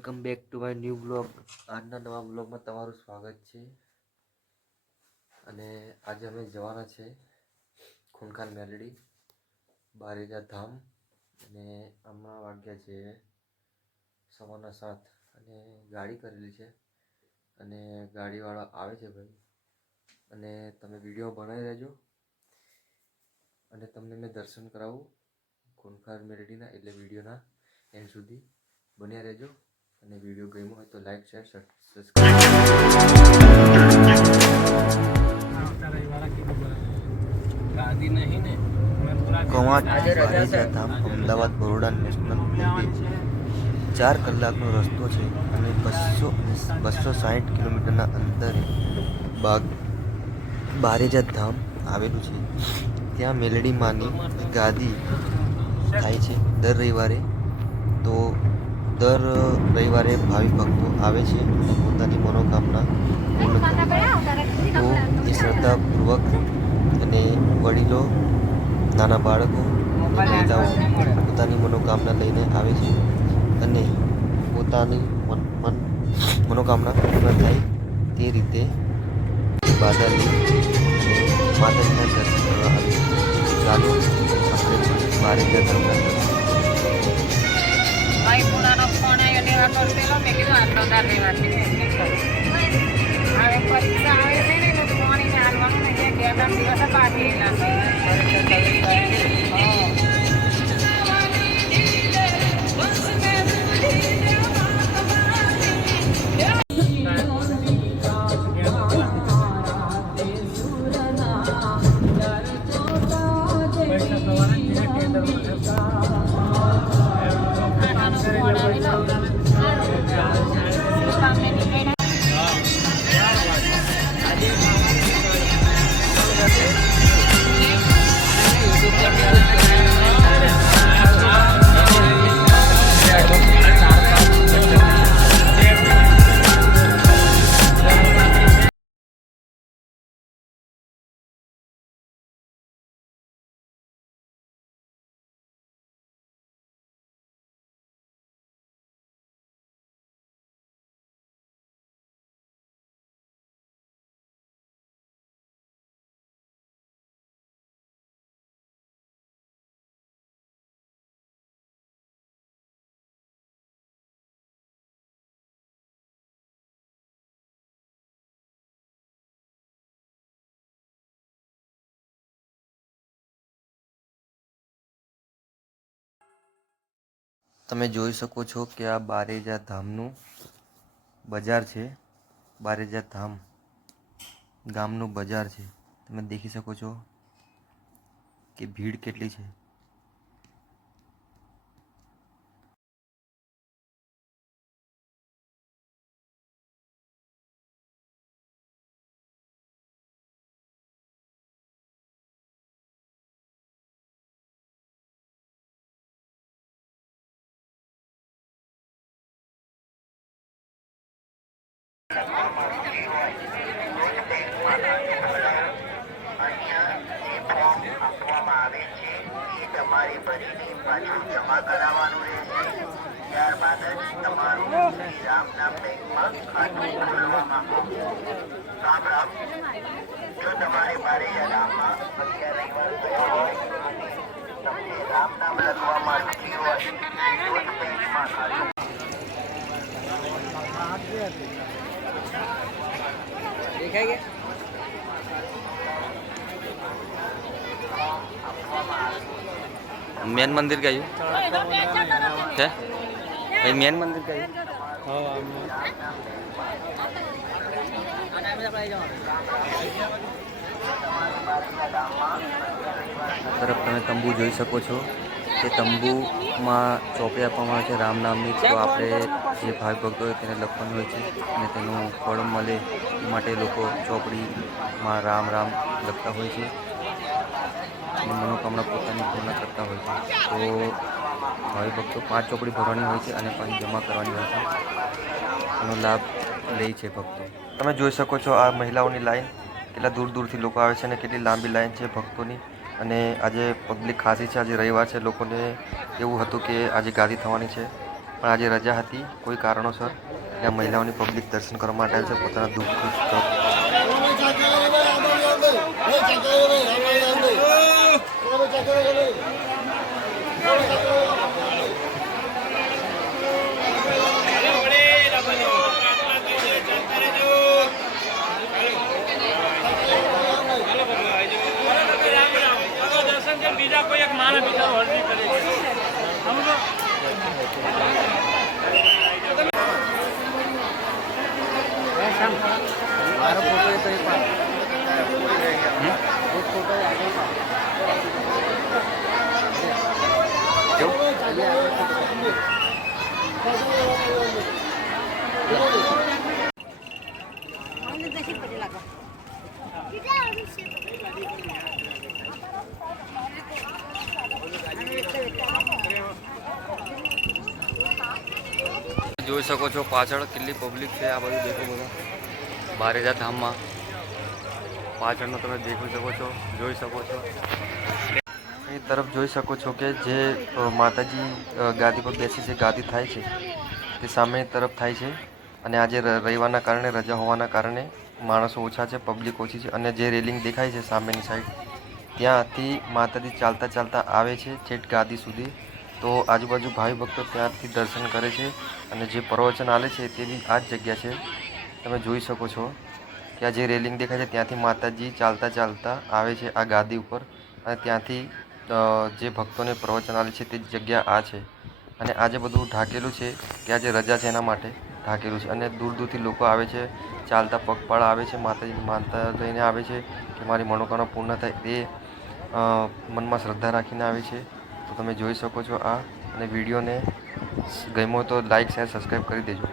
Welcome back to my new blog. આજના નવા બ્લોગમાં તમારું સ્વાગત છે। અને આજે અમે જવાના છે ખૂનખાર મેલડી બારેજા ધામ। અને હમણાં વાગ્યા છે 7:15 અને ગાડી કરેલી છે અને ગાડીવાળો આવે છે ભાઈ। અને તમે વિડીયો બનાવી રહેજો અને તમને મેં દર્શન કરાવું ખૂનખાર મેલડીના, એટલે વિડીયોના એન્ડ સુધી બન્યા રહેજો। અને વિડીયો ગમ્યો હોય તો લાઈક શેર સબસ્ક્રાઈબ। બારેજા ધામ અમદાવાદ બરોડા નેશનલ હાઈવે 4 કલાકનો રસ્તો છે અને 260 કિલોમીટરના અંતરે બારેજા ધામ આવેલું છે। ત્યાં મેલડી માની ગાદી થાય છે દર રવિવારે। તો દર રવિવારે ભાવિ ભક્તો આવે છે અને પોતાની મનોકામના પૂર્ણ કરે છે। તો એ શ્રદ્ધાપૂર્વક અને વડીલો, નાના બાળકો અને મહિલાઓ પોતાની મનોકામના લઈને આવે છે અને પોતાની મનોકામના પૂર્ણ થાય તે રીતે બાધા લઈ અને માતાજીના દર્શન કરવા આવે છે। ચાલો આપણે બારેજા ધામના દર્શન ભાઈ પુરાનો ફોન આવ્યો લેવા કરતેલો મેં કીધું આટલો ના લેવાથી હવે પરીક્ષા આવે છે ને તો ફોન હાલવાનું ને 2-3 દિવસ બાકી રહેલા તમે જોઈ શકો છો કે આ બારેજા ધામનું બજાર છે। બારેજા ધામ ગામનું બજાર છે। તમે દેખી શકો છો કે ભીડ કેટલી છે। તમારે ભરીને પાછું જમા કરાવવાનું રહેશે। ત્યારબાદ જ તમારું રામ નામ બેંકમાં ખાતું ખોલવામાં આવશે। રામ રામ। જો તમારે બારેજા ધામમાં 11 રવિવાર થયો હોય અને તમને રામ નામ લખવામાં રૂચિ હોય તો જ બેંકમાં ખાતું દેખાય ગયા મેન મંदिर કયું છે? એ મેન મંदिर કયું? તરફ તમે તંબુ જોઈ શકો છો કે તંબુમાં ચોપડી આપવામાં આવે છે રામ નામની। તો આપણે જે ભાગ ભક્તો હોય તેને લખવાનું હોય છે અને તેનું ફળ મળે એ માટે લોકો ચોપડીમાં રામ રામ લખતા હોય છે અને મનોકામના પોતાની પૂર્ણ કરતા હોય છે। તો ભાવિ ભક્તો 5 ચોપડી ભરવાની હોય છે અને 5 જમા કરવાની હોય છે। એનો લાભ લે છે ભક્તો। તમે જોઈ શકો છો આ મહિલાઓની લાઈન, કેટલા દૂર દૂરથી લોકો આવે છે અને કેટલી લાંબી લાઈન છે ભક્તોની। અને આજે પબ્લિક ખાસી છે, આજે રવિવાર છે, લોકોને એવું હતું કે આજે ગાદી થવાની છે પણ આજે રજા હતી કોઈ કારણોસર. ત્યાં મહિલાઓની પબ્લિક દર્શન કરવા માટે આવે છે, પોતાના દુઃખ બીજા કોઈ એક માણસ બિચારો હળદી કરે છે. મારો ફોટો એ તો એક ફોટો જોઈ શકો છો પાછળ કેટલી પબ્લિક છે. આ બધું દેખો બધા બારેજા ધામમાં પાછળનો તમે દેખી શકો છો, જોઈ શકો છો. એ તરફ જોઈ શકો છો કે જે માતાજી ગાદી પર બેસી છે, ગાદી થાય છે તે સામે તરફ થાય છે. અને આજે રવિવારના કારણે, રજા હોવાના કારણે માણસો ઓછા છે, પબ્લિક ઓછી છે. અને જે રેલિંગ દેખાય છે સામેની સાઈડ, ત્યાંથી માતાજી ચાલતા ચાલતા આવે છે છેક ગાદી સુધી. તો આજુબાજુ ભાવિ ભક્તો ત્યાંથી દર્શન કરે છે. અને જે પ્રવચન આલે છે તે બી આ જ જગ્યા છે. તમે જોઈ શકો છો કે આ જે રેલિંગ દેખાય છે ત્યાંથી માતાજી ચાલતા ચાલતા આવે છે આ ગાદી ઉપર. અને ત્યાંથી જે ભક્તોને પ્રવચન આલે છે તે જગ્યા આ છે. અને આજે બધું ઢાંકેલું છે કે આજે રજા છે એના માટે ઢાંકેલું છે. અને દૂર દૂરથી લોકો આવે છે, ચાલતા પગપાળા આવે છે, માતાજીની માનતા લઈને આવે છે કે મારી મનોકામના પૂર્ણ થાય તે મનમાં શ્રદ્ધા રાખીને આવે છે. તો તમે જોઈ શકો છો આ. અને વિડીયોને ગમ્યો તો લાઇક, શેર, સબસ્ક્રાઈબ કરી દેજો.